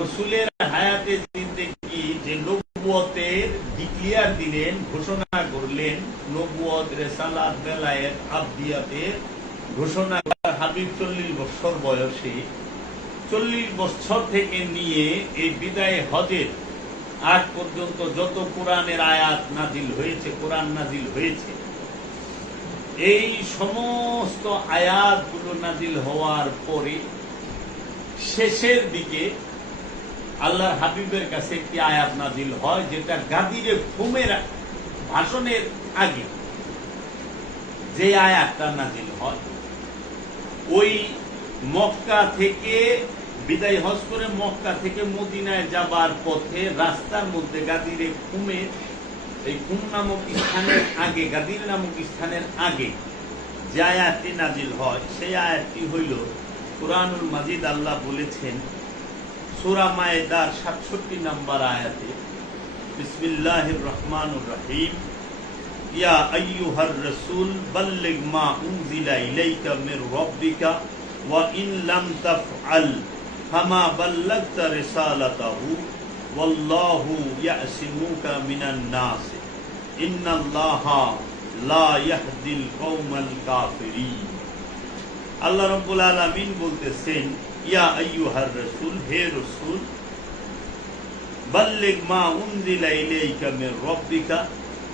রসুলের হায়াতে জিন্দেগি যে নবুয়তের ডিক্লিয়ার দিলেন, ঘোষণা করলেন, নবুয়ত রেসালাত বেলায়েত আবদিয়াতের ঘোষণা হাবিব চল্লিশ বছর বয়সে। চল্লিশ বছর থেকে নিয়ে এই বিদায় হজের আজ পর্যন্ত যত কোরআনের আয়াত নাজিল হয়েছে, কোরআন নাজিল হয়েছে, এই সমস্ত আয়াতগুলো নাজিল হওয়ার পরে শেষের দিকে আল্লাহর হাবিবের কাছে একটি আয়াত নাজিল হয়, যেটা গাদিরে ফুমের ভাষণের আগে। যে আয়াতটা নাজিল হয়, ওই মক্কা থেকে বিদায় হজ করে মক্কা থেকে মদিনায় যাবার পথে রাস্তার মধ্যে গাদিরে খুমের এই খুম নামক স্থানের আগে, গাদির নামক স্থানের আগে যে আয়াতটি নাজিল হয়, সেই আয়াতটি হইল, কোরআনুল মাজিদ আল্লাহ বলেছেন সুরা মায়েদার সাতষট্টি নাম্বার আয়াতে বিসমিল্লাহির রহমানুর রহিম ইয়া আইয়ুহার রাসূল বাল্লিগ মা উনজিলা ইলাইকা মির রাব্বিকা ওয়া ইন লাম তাফআল ফামা বাল্লাগতা রিসালাতাহু ওয়াল্লাহু ইয়াসিমুকা মিনান নাস ইন্নাল্লাহা লা ইয়াহদিল কওমাল কাফিরিন আল্লাহ রাব্বুল আলামিন বলতেছেন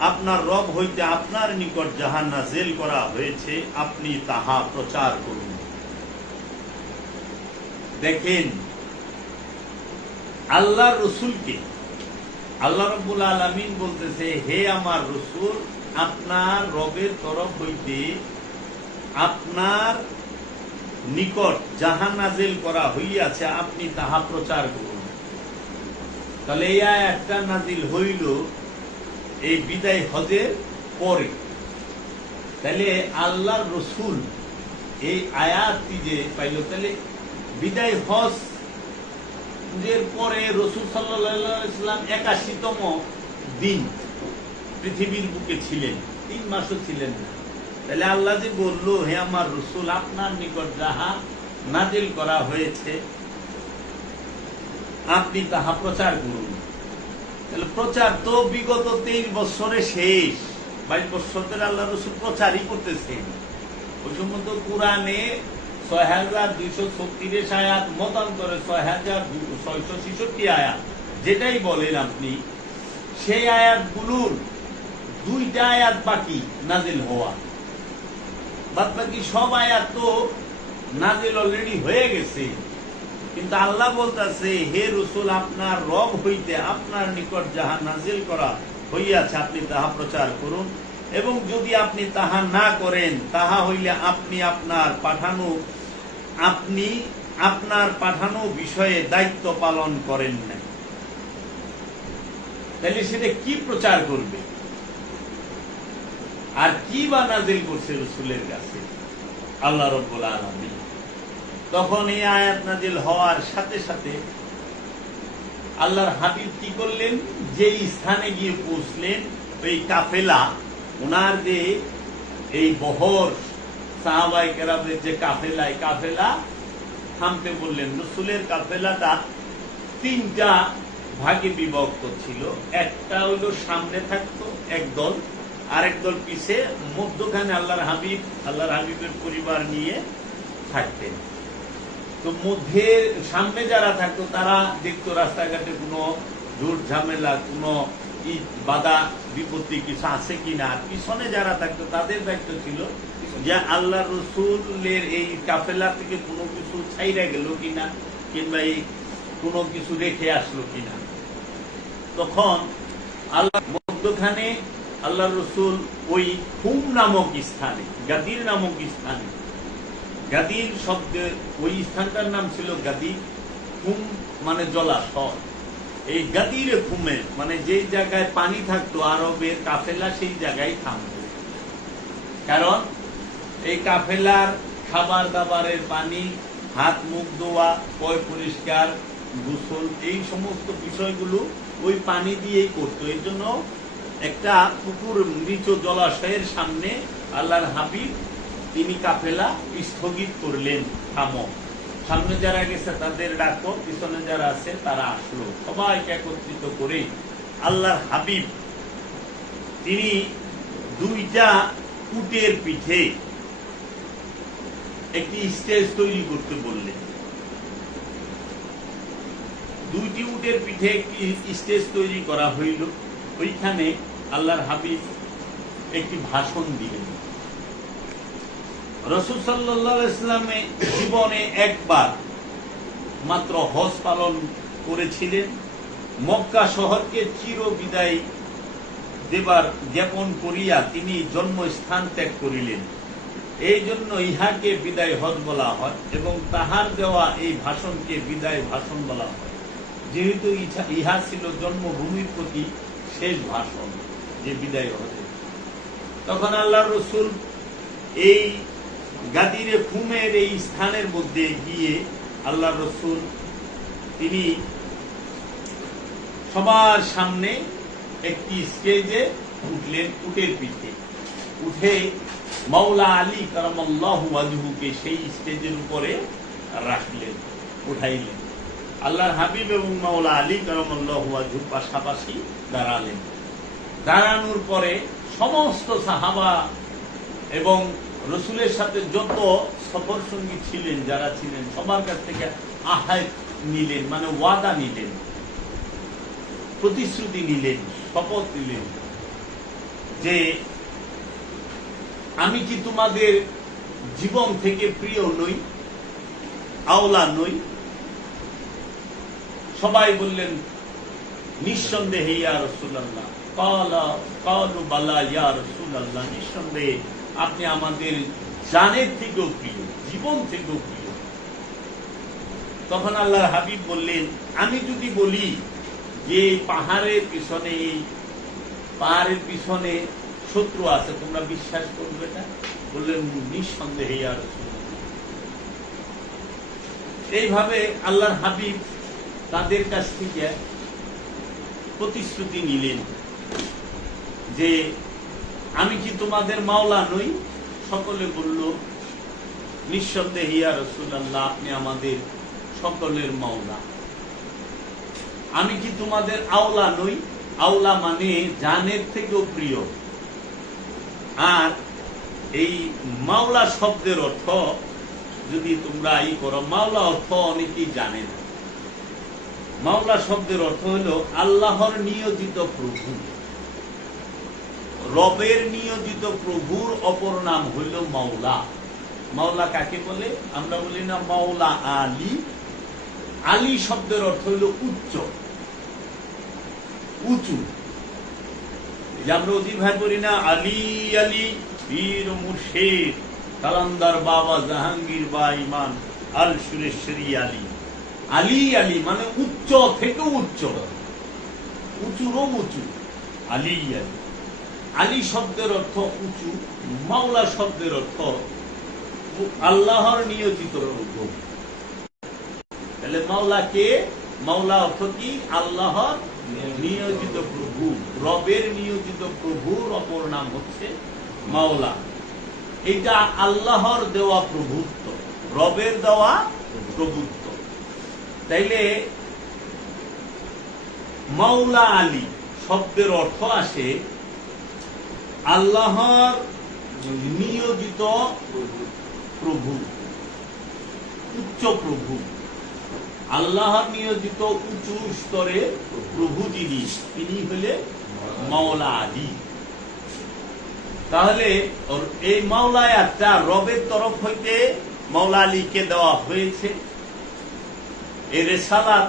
আপনার রব হইতে আপনার নিকট যাহা নাজিল করা হয়েছে, আপনি তাহা প্রচার করুন। দেখেন আল্লাহ রসুলকে আল্লাহ রব্বুল আলমিন বলতেছে, হে আমার রসুল, আপনার রবের তরফ হইতে আপনার নিকট যাহা নাজিল করা হইয়াছে, আপনি তাহা প্রচার করুন। তাহলে এই একটা নাজিল হইল এই বিদায় হজের পরে। তাহলে আল্লাহ রসুল এই আয়াতটি যে পাইল, তাহলে বিদায় হজ এর পরে রসুল সাল্লাম একাশিতম দিন পৃথিবীর বুকে ছিলেন, তিন মাসও ছিলেন না। তাহলে আল্লাহ বলল, হে আমার রসুল, আপনার নিকট যাহা নাজিল করা হয়েছে, আপনি তাহা প্রচার করুন। তাহলে প্রচার তো বিগত তেইশ বছরে শেষ। বাইশ বছর ধরে আল্লাহ রসুল প্রচারই করতেছেন। ওই তো কোরআনে ছয় হাজার দুইশো ছত্রিশ আয়াত, মতান্তরে ছয় হাজার ছয়শো ছেষট্টি আয়াত, যেটাই বলেন আপনি, সেই আয়াতগুলোর দুইটা আয়াত বাকি নাজিল হওয়া। বাদ সব আয়াত তো নাজিল অলরেডি হয়ে গেছে। কিন্তু আল্লাহ হে রসুল, আপনার রব হইতে আপনার নিকট যাহা নাজিল করা হইয়াছে, আপনি তাহা প্রচার করুন। এবং যদি আপনি তাহা না করেন, তাহা হইলে আপনি আপনার পাঠানো, আপনি আপনার পাঠানো বিষয়ে দায়িত্ব পালন করেন না তাহলে সেটা কি প্রচার করবে? আর কি বা নাজিল করছে রসুলের কাছে? আল্লাহ রব্বুল আলমী তখন এই আয়াত নাজিল হওয়ার সাথে সাথে আল্লাহর হাবিব কি করলেন? যে স্থানে গিয়ে পৌঁছলেন, ওই কাফেলা ওনার যে এই বহর সাহাবাই কেরামের যে কাফেলা, এই কাফেলা থামতে বললেন। রসুলের কাফেলাটা তিনটা ভাগে বিভক্ত ছিল। একটা হইল সামনে থাকতো একদল আরেক দল পিছে মধ্যখানে আল্লাহর হাবিব, আল্লাহর হাবিবের পরিবার নিয়ে থাকতেন। তো মধ্যে, সামনে যারা থাকতো, তারা দেখতো রাস্তাঘাটে কোনো ঝুট ঝামেলা, কোনো বাধা, বিপত্তি কিছু আছে কিনা। পিছনে যারা থাকতো, তাদের দায়িত্ব ছিল যে আল্লাহ রসুলের এই কাফেলা থেকে কোনো কিছু ছাইরা গেল কিনা, কিংবা এই কোনো কিছু রেখে আসলো কিনা। তখন আল্লাহ মধ্যখানে আল্লাহ রসুল ওই খুম নামক স্থানে, গাদির নামক স্থানে। গাদির শব্দের ওই স্থানটার নাম ছিল গাদি খুম মানে জলাশয়। এই গাদিরে খুমে মানে যে জায়গায় পানি থাকতো, আরবের কাফেলা সেই জায়গায় থামতো। কারণ এই কাফেলার খাবার দাবারের পানি, হাত, মুখ ধোয়া পয় পরিষ্কার, গোসল, এই সমস্ত বিষয়গুলো ওই পানি দিয়েই করতো। এই জন্য একটা পুকুর নিচু জলাশয়ের সামনে আল্লাহর হাবিব, তিনি কাফেলা স্থগিত করলেন, থামো। সামনে যারা গেছে তাদের ডাকো, পিছনে যারা আছে তারা আসলো। সবাইকে একত্রিত করে আল্লাহর হাবিব, তিনি দুইটা উটের পিঠে একটি স্টেজ তৈরি করতে বললেন। দুইটি উটের পিঠে একটি স্টেজ তৈরি করা হইল। ওইখানে আল্লাহর হাবিব একটি ভাষণ দিলেন। রসুল সাল্লাহ ইসলামে জীবনে একবার মাত্র হজ পালন করেছিলেন। মক্কা শহরকে চির বিদায় দেবার জ্ঞাপন করিয়া তিনি জন্মস্থান ত্যাগ করিলেন। এই জন্য ইহাকে বিদায় হজ বলা হয় এবং তাহার দেওয়া এই ভাষণকে বিদায় ভাষণ বলা হয়। যেহেতু ইহা ছিল জন্মভূমির প্রতি শেষ ভাষণ যে বিদায় হজে তখন আল্লাহ রসুল এই গাদিরে খুমের এই স্থানের মধ্যে গিয়ে আল্লাহ রসুল তিনি সবার সামনে একটি স্টেজে উঠলেন, উটের পিঠে। উঠে মাওলা আলী কারামাল্লাহ ওয়াজহুকে সেই স্টেজের উপরে রাখলেন, উঠাইলেন। আল্লাহর হাবিব এবং মাওলা আলী কারামাল্লাহ ওয়াজহু পাশাপাশি দাঁড়ালেন। দাঁড়ানোর পরে সমস্ত সাহাবা এবং রসুলের সাথে যত সফর সঙ্গী ছিলেন, যারা ছিলেন, সবার কাছ থেকে আহায় নিলেন মানে ওয়াদা নিলেন, প্রতিশ্রুতি নিলেন, শপথ নিলেন যে আমি কি তোমাদের জীবন থেকে প্রিয় নই, আওলা নই সবাই বললেন নিঃসন্দেহে ইয়া রসুল্লাহ কালা, কালু বালা নিঃসন্দেহে আপনি আমাদের জানের থেকেও প্রিয়, জীবন থেকেও প্রিয়। তখন আল্লাহর হাবিব বললেন, আমি যদি বলি যে পাহাড়ের পিছনে এই পাহাড়ের পিছনে শত্রু আছে, তোমরা বিশ্বাস করবে না? বললেন, নিঃসন্দেহে রাসূলুল্লাহ। এইভাবে আল্লাহর হাবিব তাদের কাছ থেকে প্রতিশ্রুতি নিলেন যে আমি কি তোমাদের মাওলা নই? সকলে বলল, নিঃসন্দেহে ইয়া রাসূলুল্লাহ, আপনি আমাদের সকলের মাওলা। আমি কি তোমাদের আওলা নই? আওলা মানে জানের থেকেও প্রিয়। আর এই মাওলা শব্দের অর্থ, যদি তোমরা ই করো মাওলা অর্থ অনেকেই জানে না। মাওলা শব্দের অর্থ হলো আল্লাহর নিয়োজিত প্রভু। রবের নিয়োজিত প্রভুর অপর নাম হইল মাওলা। মাওলা কাকে বলে? আমরা বলি না মাওলা আলী। আলী শব্দের অর্থ হইল উচ্চ। উঁচু। আমরা ভাই বলি না, আলী আলী, বীর, মুর্শেদ, কালান্দার বাবা, জাহাঙ্গীর বা ইমান আল সুরেশ্বরী আলী। আলী আলী মানে উচ্চ থেকে উচ্চ। উঁচুরও উঁচু। আলী আলী। আলী শব্দের অর্থ উঁচু, মাওলা শব্দের অর্থ আল্লাহর নিয়োজিত তাহলে মাওলা কে? মাওলা অর্থ কি? আল্লাহর নিয়োজিত প্রভু। রবের নিয়োজিত প্রভুর অপর নাম হচ্ছে মাওলা। এটা আল্লাহর দেওয়া প্রভুত্ব, রবের দেওয়া প্রভুত্ব। তাইলে মাওলা আলী শব্দের অর্থ আসে আল্লাহর নিয়োজিত প্রভু, উচ্চ প্রভু। আল্লাহর নিয়োজিত উঁচু স্তরে প্রভু যিনি, তিনি হলে মাওলা আলী। তাহলে এই মাওলা একটা রবের তরফ হইতে মাওলা আলীকে দেওয়া হয়েছে। এই রেসালাত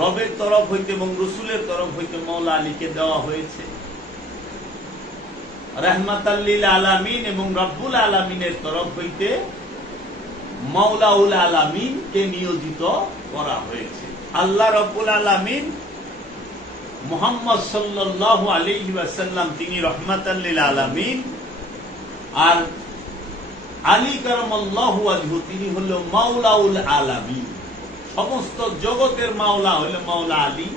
রবের তরফ হইতে এবং রসুলের তরফ হইতে মাওলা আলীকে দেওয়া হয়েছে। রহমাতাল্লিল আলামিন এবং রব্বুল আলামিনের তরফ হইতে মাওলাউল আলামিনকে নিয়োজিত করা হয়েছে। আল্লাহ রব্বুল আলামিন মোহাম্মদ সাল্লাল্লাহু আলাইহি ওয়াসাল্লাম, তিনি রহমাতাল্লিল আলামিন আর আলী কারামাল্লাহু আজহু তিনি হলো মাওলাউল আলামিন। সমস্ত জগতের মাওলা হইল মাওলা আলী,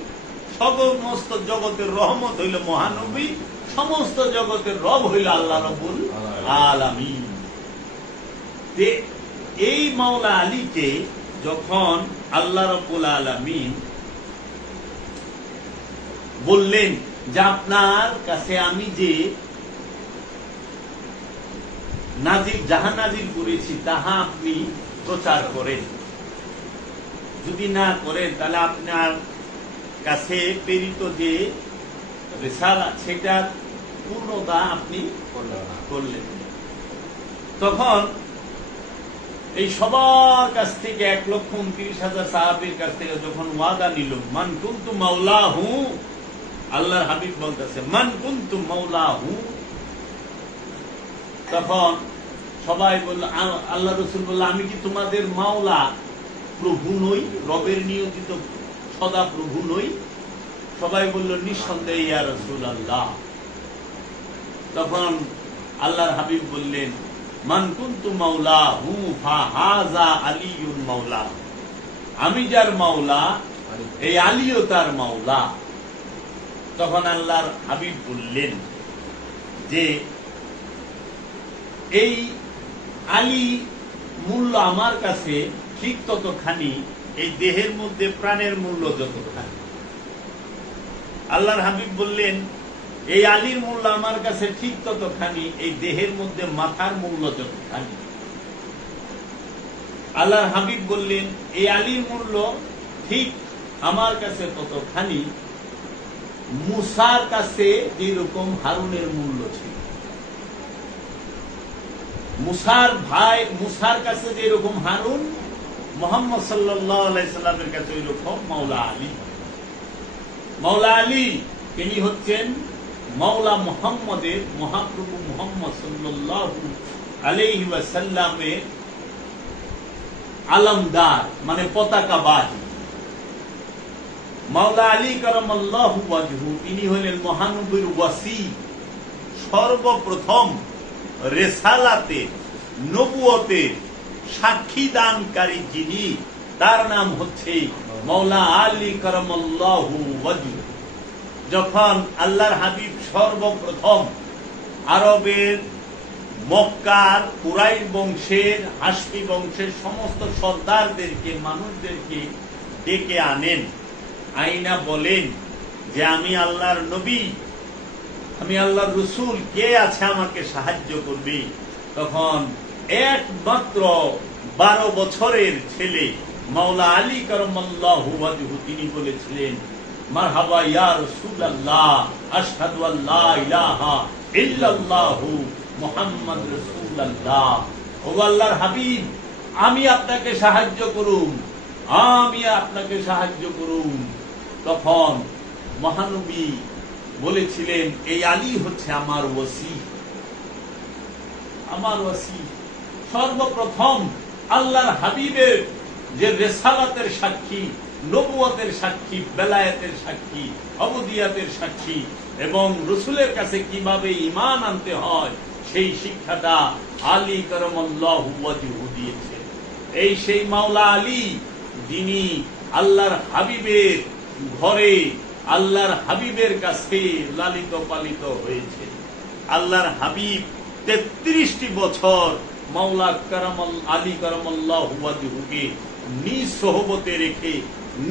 সমস্ত জগতের রহমত হইল মহানবী, সমস্ত জগতের রব হইল আল্লাহ রবুল আলামিন। তে এই মাওলা আলীকে যখন আল্লাহ রব্বুল আলমিন বললেন যে আপনার কাছে আমি যে নাজিল, যাহা নাজিল করেছি, তাহা আপনি প্রচার করেন। যদি না করেন, তাহলে আপনার কাছে প্রেরিত যে রেসালা সেটার পূর্ণতা আপনি করলেন তখন এই সবার কাছ থেকে এক লক্ষ উনত্রিশ হাজার সাহাবির কাছ থেকে যখন ওয়াদা নিল, মান কুন্তু মাওলা হু আল্লাহর হাবিব বলতেছে, মান কুন্তু মাওলা হু তখন সবাই বলল আল্লাহ রসুল বলল, আমি কি তোমাদের মাওলা? প্রভু নই, রবের নিয়োজিত সদা প্রভু নই। সবাই বলল, নিঃসন্দেহে ইয়া আল্লাহ তখন আল্লাহর হাবিব বললেন মাওলা হু মাওলা। আমি যার মাওলা, এই আলীও তার মাওলা। তখন আল্লাহর হাবিব বললেন যে, এই আলী মূল্য আমার কাছে ঠিক ততখানি এই দেহের মধ্যে প্রাণের মূল্য যতখানি। আল্লাহর হাবিব বললেন, এই আলীর মূল্য আমার কাছে ঠিক ততখানি, এই দেহের মধ্যে মাথার মূল্য যতখানি। আল্লাহর হাবিব বললেন, এই আলীর মূল্য ঠিক আমার কাছে ততখানি, মুসার কাছে যেরকম হারুনের মূল্য ছিল। মুসার ভাই, মুসার কাছে যেরকম হারুন মোহাম্মদ সাল্লামের কাছে ওই রকম মাওলা আলী। মাওলা আলী, তিনি হচ্ছেন মাওলা মোহাম্মদের মহাপ্রভু মোহাম্মদ সাল্লাল্লাহু আলাইহি ওয়াসাল্লামের আলমদার মানে পতাকাবাহী। মাওলা আলী করমাল্লাহু ইনি হলেন মহানবীর ওয়াসি, সর্বপ্রথম রেসালাতে, নবুয়তে সাক্ষী দানকারী যিনি, তার নাম হচ্ছে মৌলা আলী করমাল্লাহু যখন আল্লাহর হাবিব সর্বপ্রথম আরবের মক্কার কুরাইশ বংশের, হাসপি বংশের সমস্ত সর্দারদেরকে, মানুষদেরকে ডেকে আনেন। আইনা বলেন যে, আমি আল্লাহর নবী, আমি আল্লাহর রসুল, কে আছে আমাকে সাহায্য করবে? তখন একমাত্র বারো বছরের ছেলে মাওলা আলী করমাল্লাহু তিনি বলেছিলেন আমি আপনাকে সাহায্য করুন আমি আপনাকে সাহায্য করুন তখন মহানবী বলেছিলেন, এই আলী হচ্ছে আমার ওসি আমার ওসি সর্বপ্রথম আল্লাহর হাবিবের যে রেসালাতের সাক্ষী, নবুয়তের সাক্ষী, বেলায়েতের সাক্ষী, অবদিয়াতের সাক্ষী এবং রসুলের কাছে কীভাবে ইমান আনতে হয়, সেই শিক্ষাটা আলী করমল্লাহু দিয়েছেন এই সেই মাওলা আলী, যিনি আল্লাহর হাবিবের ঘরে আল্লাহর হাবিবের কাছে লালিত পালিত হয়েছে। আল্লাহর হাবিব তেত্রিশটি বছর মাওলা কারামল, আলী কারামল্লাহ নিজ সহবতে রেখে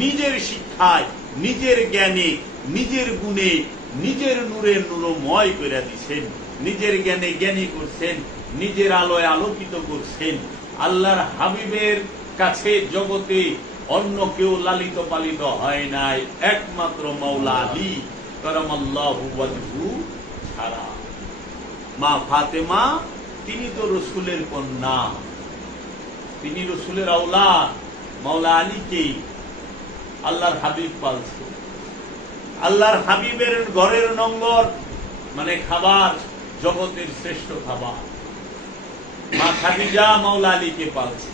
নিজের শিক্ষায়, নিজের জ্ঞানে, নিজের গুণে, নিজের নূরে নূরময় করে দিছেন। নিজের জ্ঞানে জ্ঞানী করছেন, নিজের আলোয় আলোকিত করছেন। আল্লাহর হাবিবের কাছে জগতে অন্য কেউ লালিত পালিত হয় নাই, একমাত্র মাওলা আলী করমাল্লাহু ছাড়া। মা ফাতেমা তিনি তো রসুলের কন্যা। তিনি রসুলের আওলা মাওলা আলীকে আল্লাহর হাবিব পালছে। আল্লাহর হাবিবের ঘরের নম্বর মানে খাবার জগতের শ্রেষ্ঠ খাবার। মা খাদিজা মাওলা আলীকে পালছে।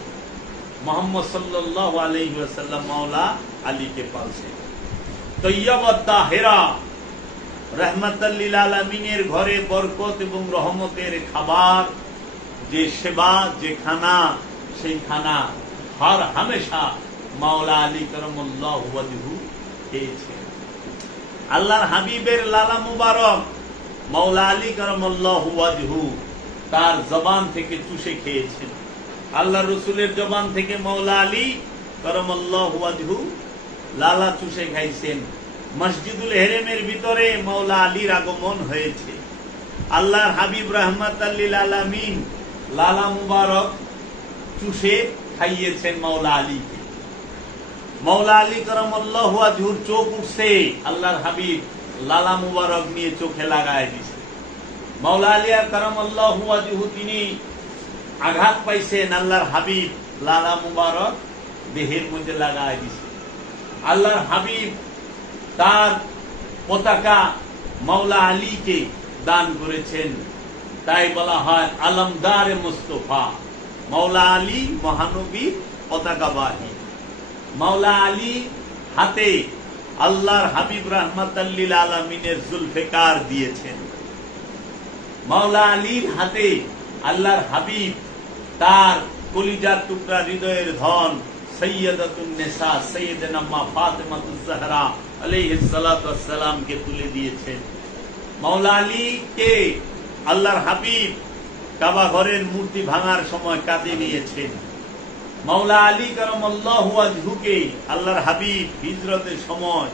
মোহাম্মদ সাল্লাহ আলহিহাসাল্লাম মাওলা আলীকে পালছে। তৈয়বত্তা হেরা রহমতাল্লিল আলমিনের ঘরে বরকত এবং রহমতের খাবার যে সেবা, যে খানা, সেই খানা হর হামেশা মাওলা আলী করমল্লাহ খেয়েছে আল্লাহর হাবিবের লালা মুবারক মাওলা আলী করমল্লাহ তার জবান থেকে চুষে খেয়েছেন। আল্লাহ রসুলের জবান থেকে মৌলা আলী করমল্লাহু লালা চুষে খাইছেন। মসজিদুল হেরেমের ভিতরে মৌলা আলীর আগমন হয়েছে। আল্লাহর হাবিব রহমত আল্লিল আলামিন লালা মুবারক চুষে খাইয়েছেন মৌলা আলীকে। মৌলা আলী করমল্লাহ আজহুর চোখ উঠছে, আল্লাহর হাবিব লালা মুবারক নিয়ে চোখে লাগায় দিছে। মৌলা আলী আর করমল্লাহ আজহু তিনি আঘাত পাইছেন, আল্লাহর হাবিব লালা মুবারক দেহের মধ্যে লাগায় দিছে। আল্লাহর হাবিব তার পতাকা মৌলা আলীকে দান করেছেন। তাই বলা হয় আলমদার মুস্তফা। মৌলা আলী মহানবী পতাকাবাহী মাওলা আলী হাতে আল্লাহর হাবিব রহমতাল্লিল আলমিনের জুলফেকার দিয়েছেন। মাওলা আলীর হাতে আল্লাহর হাবিব তার কলিজার টুকরা হৃদয়ের ধন সৈয়দাতুন নেসা, সৈয়দনা মা ফাতেমাতুজ জাহরা আলাইহিস সালাতু ওয়াস তুলে দিয়েছেন। মাওলা আলীকে আল্লাহর হাবিব কাবা ঘরের মূর্তি ভাঙার সময় কাঁদে নিয়েছেন। মাওলা আলী করমল্লাহু আজহুকে আল্লাহর হাবিব হিজরতের সময়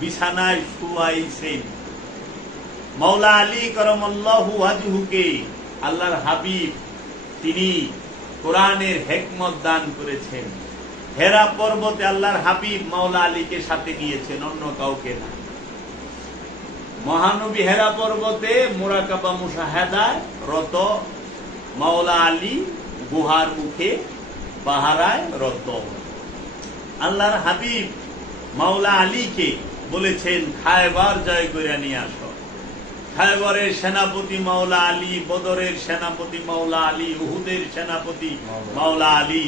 বিছানায় শুয়াইছেন। মাওলা আলী করমল্লাহু আজহুকে আল্লাহর হাবিব তিনি কোরআনের হেকমত দান করেছেন। হেরা পর্বতে আল্লাহর হাবিব মাওলা আলীকে সাথে গিয়েছেন অন্য কাউকে না। মহানবী হেরা পর্বতে মোরাকাবা মুশাহাদায় রত মাওলা আলী গুহার মুখে পাহারায় রত। আল্লাহর হাবিব মাওলা আলীকে বলেছেন, খায়বার জয় করে নিয়ে আসো। খায়বরের সেনাপতি মাওলা আলী, বদরের সেনাপতি মাওলা আলী, উহুদের সেনাপতি মাওলা আলী।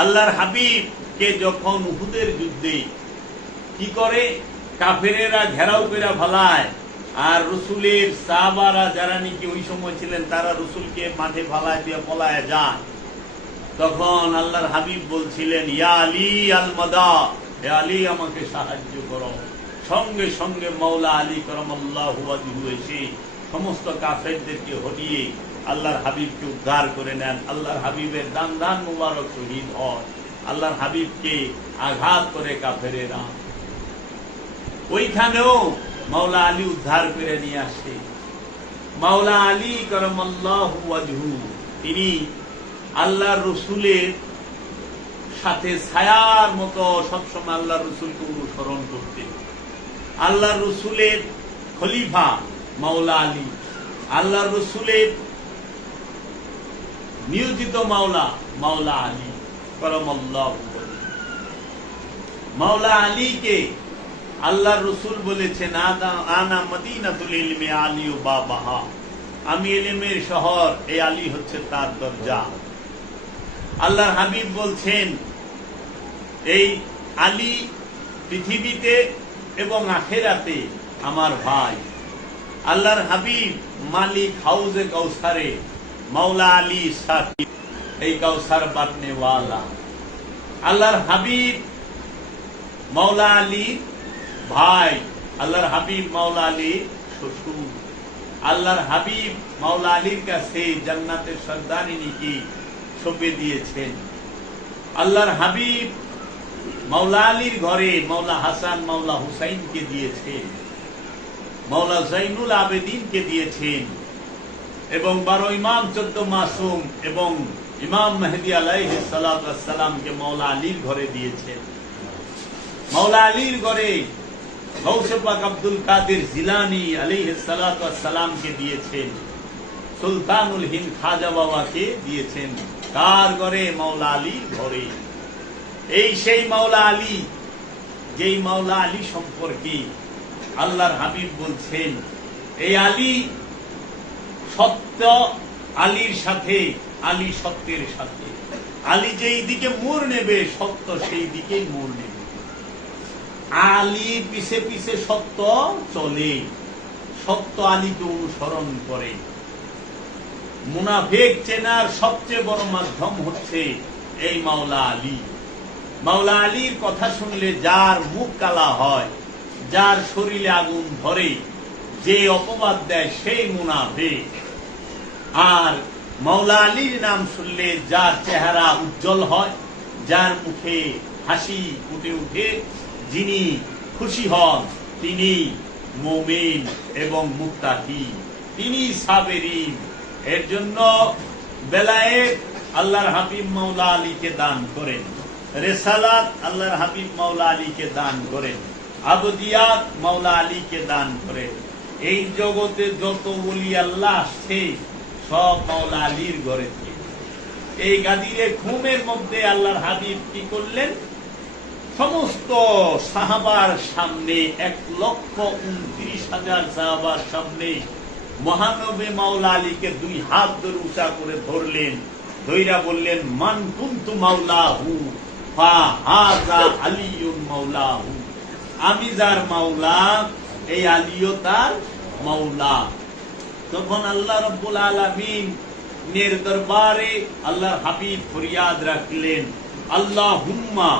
আল্লাহর হাবিব কে যখন উহুদের যুদ্ধে কি করে কাফেরেরা ঘেরাও করে ফালায়। আর রসুলের সাহাবারা যারা নাকি ওই সময় ছিলেন, তারা রসুলকে মাঠে ফালায় দিয়ে পলায় যায়। তখন আল্লাহর হাবিব বলছিলেন, ইয়া আলী আল মাদা হে আলী, আমাকে সাহায্য করো। সঙ্গে সঙ্গে মৌলা আলী করমল্লাহ এসে সমস্ত কাফেরদেরকে হটিয়ে আল্লাহর হাবিবকে উদ্ধার করে নেন। আল্লাহর হাবিবের দান দান মুবারক শহীদ হয়। আল্লাহর হাবিবকে আঘাত করে কাফেরেরা। ওইখানেও মাওলা আলী উদ্ধার করে নিয়ে আসে। মাওলা আলী করমল্লাহ তিনি আল্লাহ রসুলের সাথে ছায়ার মতো সবসময় আল্লাহ রসুলকে অনুসরণ করতেন। আল্লাহ রসুলের খলিফা মাওলা আলী আল্লাহ রসুলের নিয়োজিত মাওলা মাওলা আলী করমল্লাহ মাওলা আলীকে আল্লাহ রসুল বলেছেন আনা মদিনাতুল ইলমে আলী ও বাবাহা। আমি এলেমের শহর, এই আলী হচ্ছে তার দরজা। আল্লাহর হাবিব বলছেন, এই আলী পৃথিবীতে এবং আখেরাতে আমার ভাই। আল্লাহর হাবিব মালিক হাউজে কৌসারে মাওলা আলী সাকিব, এই কৌসার বাটনে ওয়ালা আল্লাহর হাবিব মাওলা আলী ভাই, আল্লাহর হাবিব মাওলা আলী শ্বশুর। আল্লাহর হাবিব মাওলা আলীর কাছে জান্নাতের সর্দারিনীকে সঁপে দিয়েছেন। আল্লাহর হাবিব মাওলা আলীর ঘরে মাওলা হাসান, মাওলা হুসাইনকে দিয়েছেন। মাওলা জাইনুল আবেদিনকে দিয়েছেন। এবং বারো ইমাম, চোদ্দ মাসুম এবং ইমাম মেহেদি আলাইহ সালামকে মাওলা আলীর ঘরে দিয়েছেন। মাওলা আলীর ঘরে গৌসে পাক আব্দুল কাদের জিলানি আলাইহ সালামকে দিয়েছেন। সুলতানুল হিন্দ খাজা বাবাকে দিয়েছেন। কার ঘরে? মাওলা আলীর ঘরে। এই সেই মাওলা আলী, যেই মাওলা আলী সম্পর্কে আল্লাহর হাবিব বলছেন, এই আলী সত্য, আলীর সাথে, আলী সত্যের সাথে। আলী যেই দিকে মোড় নেবে, সত্য সেই দিকেই মোড় নেবে। আলী পিছে পিছে সত্য চলে, সত্য আলীকে অনুসরণ করে। মুনাফেক চেনার সবচেয়ে বড় মাধ্যম হচ্ছে এই মাওলা আলী। মাওলা আলীর কথা শুনলে যার মুখ কালা হয়, যার শরীরে আগুন ধরে, যে অপবাদ দেয় সেই মুনাফেক। আর মাওলা আলীর নাম শুনলে যার চেহারা উজ্জ্বল হয়, যার মুখে হাসি ফুটে উঠে যিনি খুশি হন, তিনি মমিন এবং মুক্তাকি তিনি সাবেরিন। এর জন্য বেলায়েত আল্লাহর হাবিব মাওলা আলীকে দান করেন। রেসালাত আল্লাহর হাবিব মাওলা আলীকে দান করেন। আবদিয়াত মাওলা আলীকে দান করেন। এই জগতে যত বলি আল্লাহ আসছে, সব মাওলা আলীর ঘরে এই গাদিরে ঘুমের মধ্যে আল্লাহর হাবিব কি করলেন? সমস্ত সাহাবার সামনে এক লক্ষ উনত্রিশ হাজার সাহাবার সামনে মহানবী মাওলা আলীকে দুই হাত ধরে উঁচা করে ধরলেন। ধৈরা বললেন, মান কুন্তু মাওলাহু, ফা হাজা আলিউন আমি যার মাওলা, এই আলিও তার মাওলা। তখন আল্লাহ রব্বুল আলামিন নের দরবারে আল্লাহর হাবিব ফরিয়াদ রাখলেন আল্লাহ হুম্মা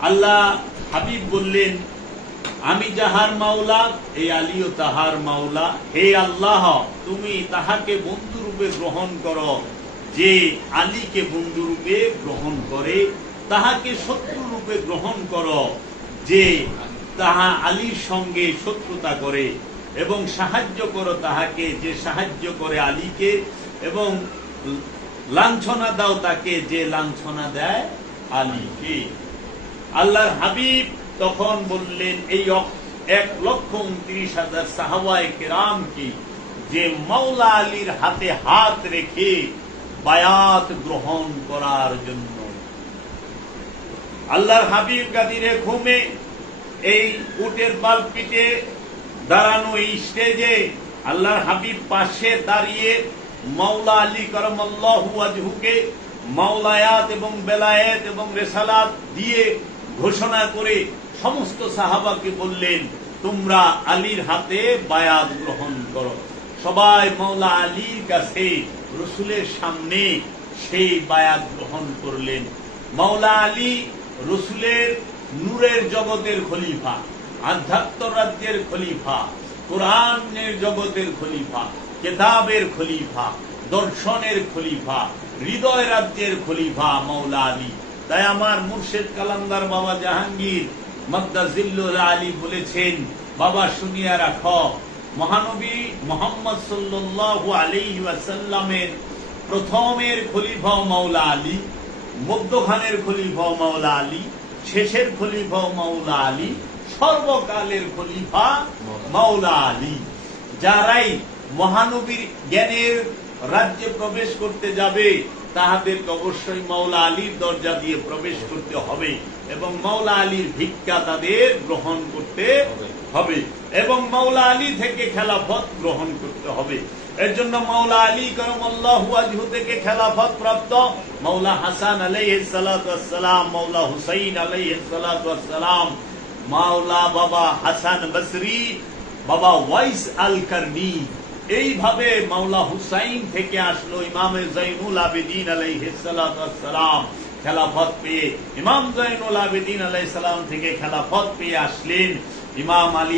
আল্লাহ হাবিব বললেন, আমি যাহার মাওলা, এই আলীও তাহার মাওলা। হে আল্লাহ, তুমি তাহাকে বন্ধুরূপে গ্রহণ করো। যে আলীকে বন্ধুরূপে গ্রহণ করে, তাহাকে শত্রুরূপে গ্রহণ করো। যে তাহা আলীর সঙ্গে শত্রুতা করে এবং সাহায্য করো তাহাকে, যে সাহায্য করে আলীকে এবং লাঞ্ছনা দাও তাকে, যে লাঞ্ছনা দেয় আলীকে। আল্লাহর হাবিব তখন বললেন, এই এক লক্ষ উনত্রিশ হাজার সাহাবায় কেরাম কি, যে মৌলা আলীর হাতে হাত রেখে বায়াত গ্রহণ করার জন্য? আল্লাহর হাবিব গাদিরে ঘুমে এই উটের বালপিটে দাঁড়ানো এই স্টেজে আল্লাহর হাবিব পাশে দাঁড়িয়ে মাওলা আলী করমল্লাহু আজহুকে মাওলায়াত এবং বেলায়েত এবং রেসালাত দিয়ে ঘোষণা করে সমস্ত সাহাবাকে বললেন, তোমরা আলীর হাতে বায়াত গ্রহণ করো। সবাই মাওলা আলীর কাছে রসুলের সামনে সেই বায়াত গ্রহণ করলেন। মাওলা আলী রসুলের নূরের জগতের খলিফা, আধ্যাত্ম রাজ্যের খলিফা, কোরআনের জগতের খলিফা, কেতাবের খলিফা, দর্শনের খলিফা, হৃদয় রাজ্যের খলিফা মৌলা আলী। তাই আমার মুর্শেদ কালান্দার বাবা জাহাঙ্গীর মদ্দাজিল্লুল আলী বলেছেন, বাবা শুনিয়া রাখ, মহানবী মোহাম্মদ সাল্লাল্লাহু আলাইহি ওয়াসাল্লামের প্রথমের খলিফা মাওলা আলী, মধ্যখানের খলিফা মাওলা আলী শেষের খলিফা মাওলা আলী, সর্বকালের খলিফা মাওলা আলী, যারাই মহানবীর জ্ঞানের রাজ্যে প্রবেশ করতে যাবে, তাহাদেরকে অবশ্যই মাওলা আলীর দরজা দিয়ে প্রবেশ করতে হবে এবং মাওলা আলীর ভিক্ষা তাদের গ্রহণ করতে হবে এবং মাওলা আলী থেকে খেলাফত গ্রহণ করতে হবে। এর জন্য মাওলা আলী করমল্লাহু থেকে খেলাফত প্রাপ্ত মাওলা হাসান আলাইহিস সালাতু মাওলা হুসাইন আলাইহিস মাওলা বাবা হাসান বসরি, বাবা ওয়াইস আল কারনি এইভাবে মাওলা হুসাইন থেকে আসলো ইমামে জাইনুল আবেদিন আলাইহিস সালাতু খেলাফত পেয়ে। ইমাম জাইনুল আবেদিন আলাইহিস থেকে খেলাফত পেয়ে আসলেন ইমাম আলী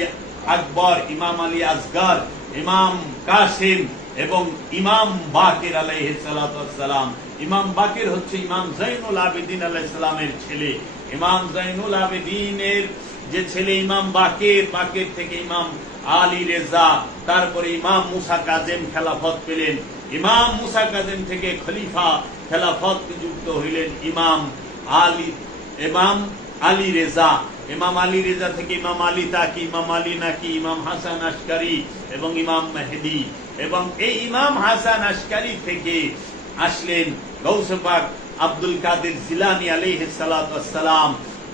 আকবর, ইমাম আলী আসগর ইমাম কাসিম এবং ইমাম বাকির আলাইহিস সালাতু ওয়াসসালাম। ইমাম বাকির হচ্ছে ইমাম জাইনুল আবেদিন আলাইহিস সালামের ছেলে। ইমাম জাইনুল আবেদিনের যে ছেলে ইমাম বাকের বাকের থেকে ইমাম আলী রেজা, তারপরে ইমাম মুসা কাজেম খেলাফত পেলেন। ইমাম মুসা কাজেম থেকে খলিফা খেলাফত যুক্ত হইলেন ইমাম আলী ইমাম আলী রেজা। ইমাম আলী রেজা থেকে ইমাম আলী তাকি, ইমাম আলী নাকি, ইমাম হাসান আশকারি এবং ইমাম মেহেদি। এবং এই ইমাম হাসান আশকারি থেকে আসলেন গৌসফাক আব্দুল কাদের জিলানি ওয়াসসালাম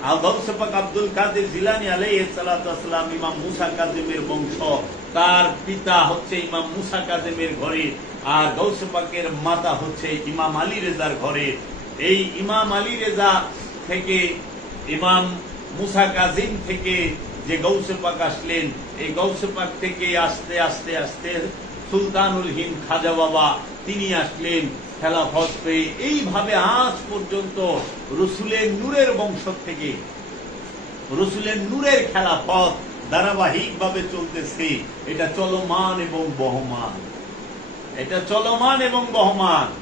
আর গৌসপাক আব্দুল কাদের জিলানি সালাতু ওয়াসসালাম ইমাম মুসা কাজিমের বংশ। তার পিতা হচ্ছে ইমাম মুসা কাজিমের ঘরে আর গৌসপাকের মাতা হচ্ছে ইমাম আলী রেজার ঘরে। এই ইমাম আলী রেজা থেকে ইমাম মুসা কাজিম থেকে যে গৌসে পাক আসলেন, এই গৌসে পাক থেকে আস্তে আস্তে আস্তে সুলতানুল হিন্দ খাজা বাবা তিনি আসলেন খেলাফত পেয়ে। এইভাবে আজ পর্যন্ত রসুলের নূরের বংশ থেকে, রসুলের নূরের খেলা পথ ধারাবাহিক ভাবে চলতেছে। এটা চলমান এবং বহমান। এটা চলমান এবং বহমান।